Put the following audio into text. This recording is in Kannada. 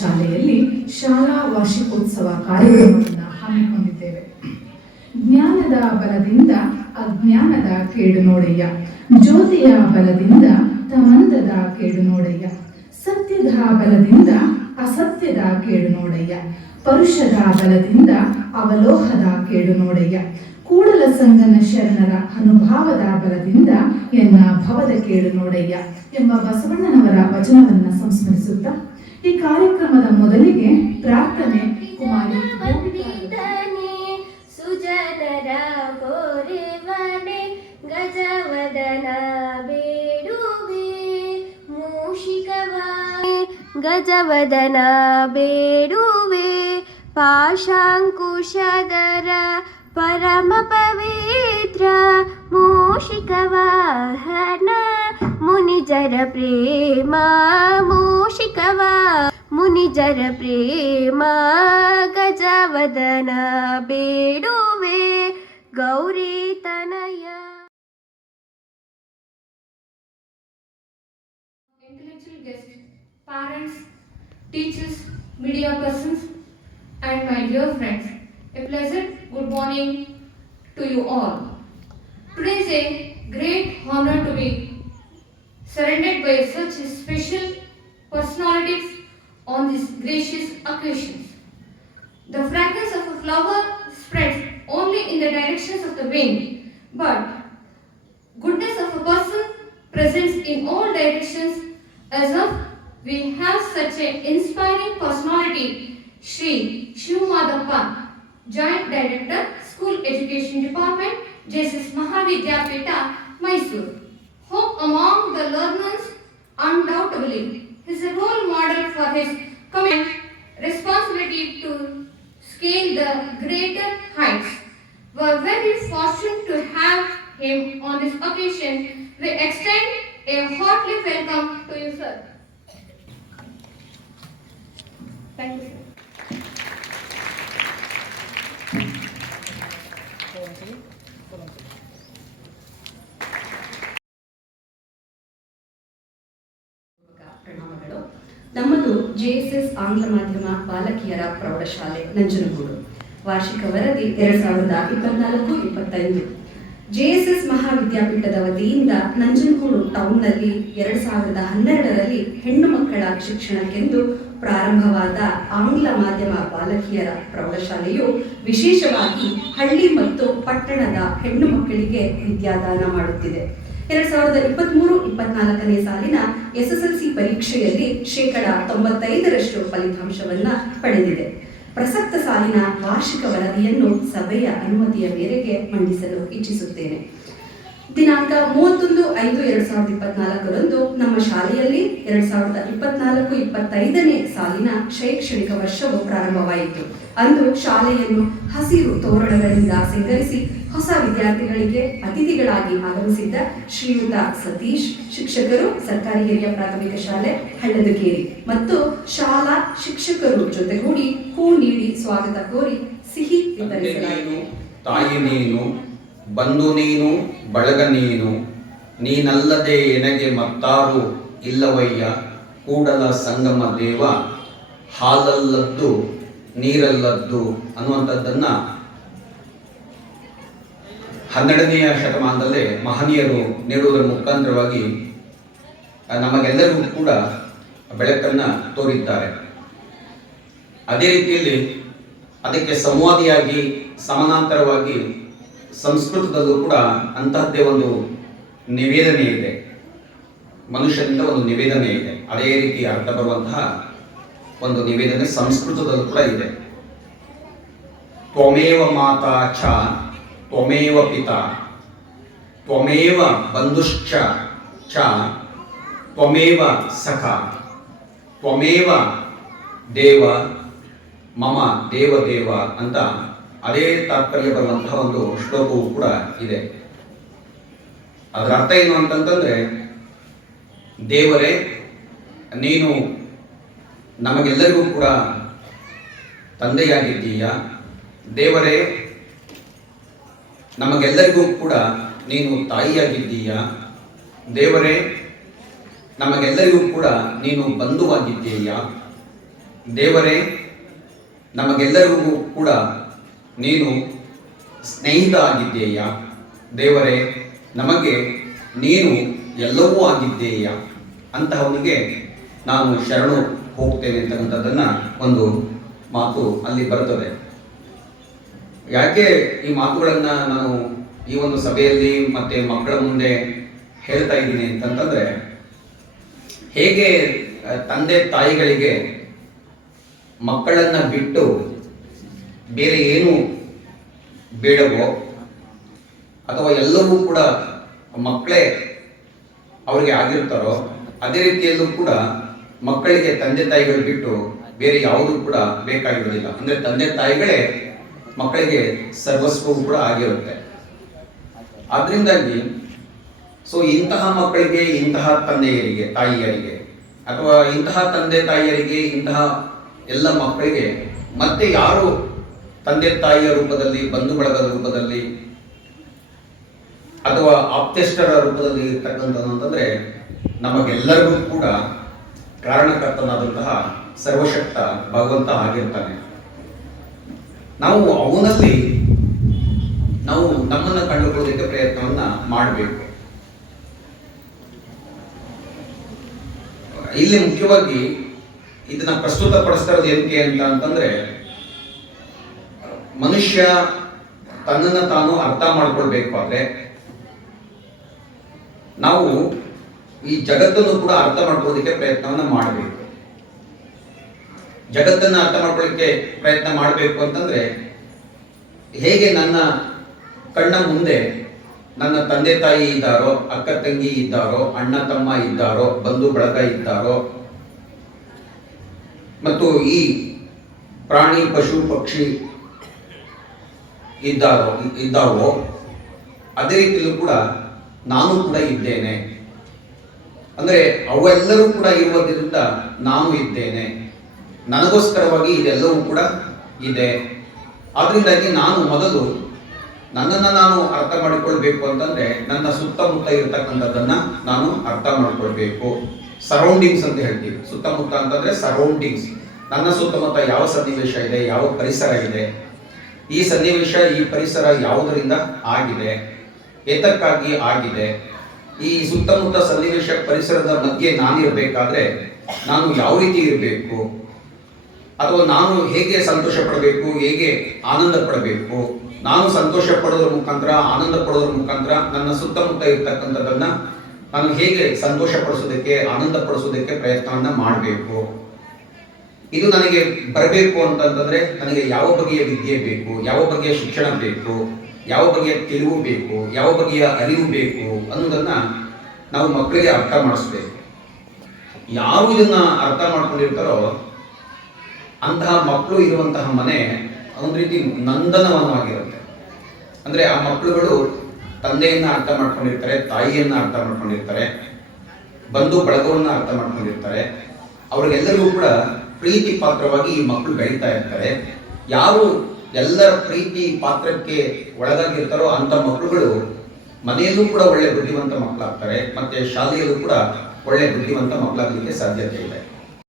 ಶಾಲೆಯಲ್ಲಿ ಶಾಲಾ ವಾರ್ಷಿಕೋತ್ಸವ ಕಾರ್ಯಕ್ರಮವನ್ನು ಹಮ್ಮಿಕೊಂಡಿದ್ದೇವೆ. ಜ್ಞಾನದ ಬಲದಿಂದ ಅಜ್ಞಾನದ ಕೇಡು ನೋಡಯ್ಯ. ಜ್ಯೋತಿಯ ಬಲದಿಂದ ತಮಂದದ ಕೇಡು ನೋಡಯ್ಯ. ಸತ್ಯದ ಬಲದಿಂದ ಅಸತ್ಯದ ಕೇಡು ನೋಡಯ್ಯ. ಪರುಷದ ಬಲದಿಂದ ಅವಲೋಹದ ಕೇಡು ನೋಡಯ್ಯ. ಕೂಡಲ ಸಂಗನ ಶರಣರ ಅನುಭಾವದ ಬಲದಿಂದ ಎನ್ನ ಭವದ ಕೇಳು ನೋಡಯ್ಯ ಎಂಬ ಬಸವಣ್ಣನವರ ವಚನವನ್ನ ಸಂಸ್ಮರಿಸುತ್ತಾ ಈ ಕಾರ್ಯಕ್ರಮದ ಮೊದಲಿಗೆ ಪ್ರಾರ್ಥನೆ ಕುಮಾರಿ. ಸುಜನರ ಕೋರೆವನೆ ಗಜವದನ ಬೇಡುವೆ ಮೂಷಿಕವಾಣಿ ಗಜವದನ ಬೇಡುವೆ, ಪಾಶಾಂಕುಶದರ ಪರಮ ಪವಿತ್ರ, ಮೂಷಿಕವಾಹನ मुनिजर प्रेमा मूषिकवा मुनिजर प्रेमा गजवदन बेडुवे गौरीतनय Intellectual parents, teachers, media persons, and my dear friends, a pleasant good morning to you all. Today is a great honor to be surrounded by such special personalities on these gracious occasions. The fragrance of a flower spreads only in the directions of the wind, but goodness of a person presents in all directions as of we have such an inspiring personality Shri Shivamadappa, Joint Director, School Education Department, JSS Mahavidyapita, Mysore. Hope among the learners undoubtedly is a role model for his command responsibility to scale the greater heights. We are very fortunate to have him on this occasion. We extend a hearty welcome to you, sir. Thank you, sir. JSS ಆಂಗ್ಲ ಮಾಧ್ಯಮ ಬಾಲಕಿಯರ ಪ್ರೌಢಶಾಲೆ, ನಂಜನಗೂಡು. ವಾರ್ಷಿಕ ವರದಿ ಎರಡ್ ಸಾವಿರದ ಇಪ್ಪತ್ನಾಲ್ಕು, ಇಪ್ಪತ್ತೈದು. ಜೆಎಸ್ಎಸ್ ಮಹಾವಿದ್ಯಾಪೀಠದ ವತಿಯಿಂದ ನಂಜನಗೂಡು ಟೌನ್ನಲ್ಲಿ ಎರಡ್ ಸಾವಿರದ ಹನ್ನೆರಡರಲ್ಲಿ ಹೆಣ್ಣು ಮಕ್ಕಳ ಶಿಕ್ಷಣಕ್ಕೆಂದು ಪ್ರಾರಂಭವಾದ ಆಂಗ್ಲ ಮಾಧ್ಯಮ ಬಾಲಕಿಯರ ಪ್ರೌಢಶಾಲೆಯು ವಿಶೇಷವಾಗಿ ಹಳ್ಳಿ ಮತ್ತು ಪಟ್ಟಣದ ಹೆಣ್ಣು ಮಕ್ಕಳಿಗೆ ವಿದ್ಯಾದಾನ ಮಾಡುತ್ತಿದೆ. ಎರಡ್ ಸಾವಿರದ ಇಪ್ಪತ್ಮೂರು, ಇಪ್ಪತ್ನಾಲ್ಕನೇ ಸಾಲಿನ ಎಸ್ಎಸ್ಎಲ್ಸಿ ಪರೀಕ್ಷೆಯಲ್ಲಿ ಶೇಕಡ ತೊಂಬತ್ತೈದರಷ್ಟು ಫಲಿತಾಂಶವನ್ನ ಪಡೆದಿದೆ. ಪ್ರಸಕ್ತ ಸಾಲಿನ ವಾರ್ಷಿಕ ವರದಿಯನ್ನು ಸಭೆಯ ಅನುಮತಿಯ ಮೇರೆಗೆ ಮಂಡಿಸಲು ಇಚ್ಛಿಸುತ್ತೇನೆ. ದಿನಾಂಕ ಮೂವತ್ತೊಂದು ಐದು, ಎರಡ್ ಸಾವಿರದ ಇಪ್ಪತ್ನಾಲ್ಕರಂದು ನಮ್ಮ ಶಾಲೆಯಲ್ಲಿ ಎರಡ್ ಸಾವಿರದ ಇಪ್ಪತ್ನಾಲ್ಕು, ಇಪ್ಪತ್ತೈದನೇ ಸಾಲಿನ ಶೈಕ್ಷಣಿಕ ವರ್ಷವು ಪ್ರಾರಂಭವಾಯಿತು. ಅಂದು ಶಾಲೆಯನ್ನು ಹಸಿರು ತೋರಣಗಳಿಂದ ಸಿಂಗರಿಸಿ ಹೊಸ ವಿದ್ಯಾರ್ಥಿಗಳಿಗೆ ಅತಿಥಿಗಳಾಗಿ ಆಗಮಿಸಿದ್ದ ಶ್ರೀಯುತ ಸತೀಶ್, ಶಿಕ್ಷಕರು, ಸರ್ಕಾರಿ ಹಿರಿಯ ಪ್ರಾಥಮಿಕ ಶಾಲೆ, ಹಳ್ಳದಕೇರಿ ಮತ್ತು ಶಾಲಾ ಶಿಕ್ಷಕರು ಜೊತೆಗೂಡಿ ಹೂ ನೀಡಿ ಸ್ವಾಗತ ಕೋರಿ ಸಿಹಿ ವಿತರಿಸಲಾಯಿತು. ತಾಯಿ ನೀನು, ಬಂಧು ನೀನು, ಬಳಗ ನೀನು, ನೀನಲ್ಲದೆ ಎನಗೆ ಮತ್ತಾರು ಇಲ್ಲವಯ್ಯ, ಕೂಡಲ ಸಂಗಮ ದೇವ, ಹಾಲಲ್ಲದ್ದು ನೀರಲ್ಲದ್ದು ಅನ್ನುವಂಥದ್ದನ್ನ ಹನ್ನೆರಡನೆಯ ಶತಮಾನದಲ್ಲೇ ಮಹನೀಯರು ನೀಡುವುದರ ಮುಖಾಂತರವಾಗಿ ನಮಗೆಲ್ಲರಿಗೂ ಕೂಡ ಬೆಳಕನ್ನು ತೋರಿದ್ದಾರೆ. ಅದೇ ರೀತಿಯಲ್ಲಿ ಅದಕ್ಕೆ ಸಂವಾದಿಯಾಗಿ, ಸಮಾನಾಂತರವಾಗಿ ಸಂಸ್ಕೃತದಲ್ಲೂ ಕೂಡ ಅಂತಹದ್ದೇ ಒಂದು ನಿವೇದನೆ ಇದೆ. ಮನುಷ್ಯನಿಂದ ಒಂದು ನಿವೇದನೆ ಇದೆ. ಅದೇ ರೀತಿ ಅರ್ಥ ಬರುವಂತಹ ಒಂದು ನಿವೇದನೆ ಸಂಸ್ಕೃತದಲ್ಲೂ ಕೂಡ ಇದೆ. ತ್ವಮೇವ ಮಾತಾ ಚ ತ್ವಮೇವ ಪಿತಾ. ತ್ವಮೇವ ಬಂಧುಶ್ಚ ಚ. ತ್ವಮೇವ ಸಖ. ತ್ವಮೇವ ದೇವ ಮಮ ದೇವ ದೇವ ಅಂತ ಅದೇ ತಾತ್ಪರ್ಯ ಬರುವಂತಹ ಒಂದು ಶ್ಲೋಕವು ಕೂಡ ಇದೆ. ಅದರ ಅರ್ಥ ಏನು ಅಂತಂತಂದರೆ, ದೇವರೇ, ನೀನು ನಮಗೆಲ್ಲರಿಗೂ ಕೂಡ ತಂದೆಯಾಗಿದ್ದೀಯ? ದೇವರೇ ನಮಗೆಲ್ಲರಿಗೂ ಕೂಡ ನೀನು ತಾಯಿಯಾಗಿದ್ದೀಯ? ದೇವರೇ, ನಮಗೆಲ್ಲರಿಗೂ ಕೂಡ ನೀನು ಬಂಧುವಾಗಿದ್ದೀಯ? ದೇವರೇ, ನಮಗೆಲ್ಲರಿಗೂ ಕೂಡ ನೀನು ಸ್ನೇಹಿತ ಆಗಿದ್ದೇಯ ದೇವರೇ, ನಮಗೆ ನೀನು ಎಲ್ಲವೂ ಆಗಿದ್ದೀಯಾ? ಅಂತಹವನಿಗೆ ನಾನು ಶರಣು ಹೋಗ್ತೇನೆ ಅಂತಕ್ಕಂಥದ್ದನ್ನು ಒಂದು ಮಾತು ಅಲ್ಲಿ ಬರ್ತದೆ. ಯಾಕೆ ಈ ಮಾತುಗಳನ್ನು ನಾನು ಈ ಒಂದು ಸಭೆಯಲ್ಲಿ ಮತ್ತೆ ಮಕ್ಕಳ ಮುಂದೆ ಹೇಳ್ತಾ ಇದ್ದೀನಿ ಅಂತಂತಂದ್ರೆ, ಹೇಗೆ ತಂದೆ ತಾಯಿಗಳಿಗೆ ಮಕ್ಕಳನ್ನ ಬಿಟ್ಟು ಬೇರೆ ಏನು ಬೇಡವೋ ಅಥವಾ ಎಲ್ಲವೂ ಕೂಡ ಮಕ್ಕಳೇ ಅವರಿಗೆ ಆಗಿರ್ತಾರೋ, ಅದೇ ರೀತಿಯಲ್ಲೂ ಕೂಡ ಮಕ್ಕಳಿಗೆ ತಂದೆ ತಾಯಿಗಳು ಬಿಟ್ಟು ಬೇರೆ ಯಾವುದೂ ಕೂಡ ಬೇಕಾಗಿರೋದಿಲ್ಲ. ಅಂದ್ರೆ ತಂದೆ ತಾಯಿಗಳೇ ಮಕ್ಕಳಿಗೆ ಸರ್ವಸ್ವವು ಕೂಡ ಆಗಿರುತ್ತೆ. ಅದರಿಂದಾಗಿ ಸೊ ಇಂತಹ ಮಕ್ಕಳಿಗೆ, ಇಂತಹ ತಂದೆಯರಿಗೆ, ತಾಯಿಯರಿಗೆ, ಅಥವಾ ಇಂತಹ ತಂದೆ ತಾಯಿಯರಿಗೆ, ಇಂತಹ ಎಲ್ಲ ಮಕ್ಕಳಿಗೆ, ಮತ್ತೆ ಯಾರು ತಂದೆ ತಾಯಿಯ ರೂಪದಲ್ಲಿ ಬಂಧು ಬಳಗದ ರೂಪದಲ್ಲಿ, ಅಥವಾ ಆಪ್ತೇಷ್ಟರ ರೂಪದಲ್ಲಿ ಇರ್ತಕ್ಕಂಥದ್ದು ಅಂತಂದ್ರೆ, ನಮಗೆಲ್ಲರಿಗೂ ಕೂಡ ಕಾರಣಕರ್ತನಾದಂತಹ ಸರ್ವಶಕ್ತ ಭಗವಂತ ಆಗಿರ್ತಾನೆ. ನಾವು ಅವನಲ್ಲಿ ನಾವು ನಮ್ಮನ್ನು ಕಂಡುಕೊಳ್ಳೋದಕ್ಕೆ ಪ್ರಯತ್ನವನ್ನ ಮಾಡಬೇಕು. ಇಲ್ಲಿ ಮುಖ್ಯವಾಗಿ ಇದನ್ನ ಪ್ರಸ್ತುತಪಡಿಸ್ತಾ ಇರೋದು ಏನಕ್ಕೆ ಅಂತ ಅಂತಂದ್ರೆ, ಮನುಷ್ಯ ತನ್ನನ್ನು ತಾನು ಅರ್ಥ ಮಾಡ್ಕೊಳ್ಬೇಕು ಆದ್ರೆ, ನಾವು ಈ ಜಗತ್ತನ್ನು ಕೂಡ ಅರ್ಥ ಮಾಡ್ಕೊಳ್ಳೋದಕ್ಕೆ ಪ್ರಯತ್ನವನ್ನ ಮಾಡಬೇಕು. ಜಗತ್ತನ್ನ ಅರ್ಥ ಮಾಡ್ಕೊಳ್ಳಿಕ್ಕೆ ಪ್ರಯತ್ನ ಮಾಡಬೇಕು ಅಂತಂದರೆ, ಹೇಗೆ ನನ್ನ ಕಣ್ಣ ಮುಂದೆ ನನ್ನ ತಂದೆ ತಾಯಿ ಇದ್ದಾರೋ, ಅಕ್ಕ ತಂಗಿ ಇದ್ದಾರೋ, ಅಣ್ಣ ತಮ್ಮ ಇದ್ದಾರೋ, ಬಂಧು ಬಳಗ ಇದ್ದಾರೋ, ಮತ್ತು ಈ ಪ್ರಾಣಿ, ಪಶು, ಪಕ್ಷಿ ಇದ್ದಾರೋ, ಇದ್ದಾವೋ, ಅದೇ ರೀತಿಯಲ್ಲೂ ಕೂಡ ನಾನು ಕೂಡ ಇದ್ದೇನೆ. ಅಂದರೆ ಅವೆಲ್ಲರೂ ಕೂಡ ಇರುವುದರಿಂದ ನಾನು ಇದ್ದೇನೆ. ನನಗೋಸ್ಕರವಾಗಿ ಇದೆಲ್ಲವೂ ಕೂಡ ಇದೆ. ಅದರಿಂದಾಗಿ ನಾನು ಮೊದಲು ನನ್ನನ್ನು ನಾನು ಅರ್ಥ ಮಾಡಿಕೊಳ್ಬೇಕು ಅಂತಂದ್ರೆ ನನ್ನ ಸುತ್ತಮುತ್ತ ಇರತಕ್ಕಂಥದ್ದನ್ನ ನಾನು ಅರ್ಥ ಮಾಡಿಕೊಳ್ಬೇಕು. ಸರೌಂಡಿಂಗ್ಸ್ ಅಂತ ಹೇಳ್ತೀವಿ. ಸುತ್ತಮುತ್ತ ಅಂತಂದ್ರೆ ಸರೌಂಡಿಂಗ್ಸ್ ನನ್ನ ಸುತ್ತಮುತ್ತ ಯಾವ ಸನ್ನಿವೇಶ ಇದೆ, ಯಾವ ಪರಿಸರ ಇದೆ? ಈ ಸನ್ನಿವೇಶ, ಈ ಪರಿಸರ ಯಾವುದರಿಂದ ಆಗಿದೆ? ಏತಕ್ಕಾಗಿ ಆಗಿದೆ? ಈ ಸುತ್ತಮುತ್ತ ಸನ್ನಿವೇಶ ಪರಿಸರದ ಮಧ್ಯೆ ನಾನಿರಬೇಕಾದ್ರೆ ನಾನು ಯಾವ ರೀತಿ ಇರಬೇಕು? ಅಥವಾ ನಾನು ಹೇಗೆ ಸಂತೋಷ ಪಡಬೇಕು ಹೇಗೆ ಆನಂದ ಪಡಬೇಕು ನಾನು ಸಂತೋಷ ಪಡೋದ್ರ ಮುಖಾಂತರ ಆನಂದ ಪಡೋದ್ರ ಮುಖಾಂತರ ನನ್ನ ಸುತ್ತಮುತ್ತ ಇರ್ತಕ್ಕಂಥದ್ದನ್ನ ನಾನು ಹೇಗೆ ಸಂತೋಷ ಪಡಿಸೋದಕ್ಕೆ ಆನಂದ ಪಡಿಸೋದಕ್ಕೆ ಪ್ರಯತ್ನವನ್ನ ಮಾಡಬೇಕು. ಇದು ನನಗೆ ಬರಬೇಕು ಅಂತಂತಂದ್ರೆ ನನಗೆ ಯಾವ ಬಗೆಯ ವಿದ್ಯೆ ಬೇಕು, ಯಾವ ಬಗೆಯ ಶಿಕ್ಷಣ ಬೇಕು, ಯಾವ ಬಗೆಯ ತಿಳಿವು ಬೇಕು, ಯಾವ ಬಗೆಯ ಅರಿವು ಬೇಕು ಅನ್ನೋದನ್ನ ನಾವು ಮಕ್ಕಳಿಗೆ ಅರ್ಥ ಮಾಡಿಸ್ಬೇಕು. ಯಾರು ಇದನ್ನ ಅರ್ಥ ಮಾಡ್ಕೊಂಡಿರ್ತಾರೋ ಅಂತಹ ಮಕ್ಕಳು ಇರುವಂತಹ ಮನೆ ಒಂದು ರೀತಿ ನಂದನವನವಾಗಿರುತ್ತೆ. ಅಂದ್ರೆ ಆ ಮಕ್ಕಳುಗಳು ತಂದೆಯನ್ನ ಅರ್ಥ ಮಾಡ್ಕೊಂಡಿರ್ತಾರೆ, ತಾಯಿಯನ್ನ ಅರ್ಥ ಮಾಡ್ಕೊಂಡಿರ್ತಾರೆ ಬಂಧು ಬಳಗವನ್ನ ಅರ್ಥ ಮಾಡ್ಕೊಂಡಿರ್ತಾರೆ. ಅವ್ರಿಗೆಲ್ಲರಿಗೂ ಕೂಡ ಪ್ರೀತಿ ಪಾತ್ರವಾಗಿ ಈ ಮಕ್ಕಳು ಬೆಳೀತಾ ಇರ್ತಾರೆ. ಯಾರು ಎಲ್ಲರ ಪ್ರೀತಿ ಪಾತ್ರಕ್ಕೆ ಒಳಗಾಗಿರ್ತಾರೋ ಅಂತ ಮಕ್ಕಳುಗಳು ಮನೆಯಲ್ಲೂ ಕೂಡ ಒಳ್ಳೆ ಬುದ್ಧಿವಂತ ಮಕ್ಕಳಾಗ್ತಾರೆ, ಮತ್ತೆ ಶಾಲೆಯಲ್ಲೂ ಕೂಡ ಒಳ್ಳೆ ಬುದ್ಧಿವಂತ ಮಕ್ಕಳಾಗಲಿಕ್ಕೆ ಸಾಧ್ಯತೆ ಇದೆ.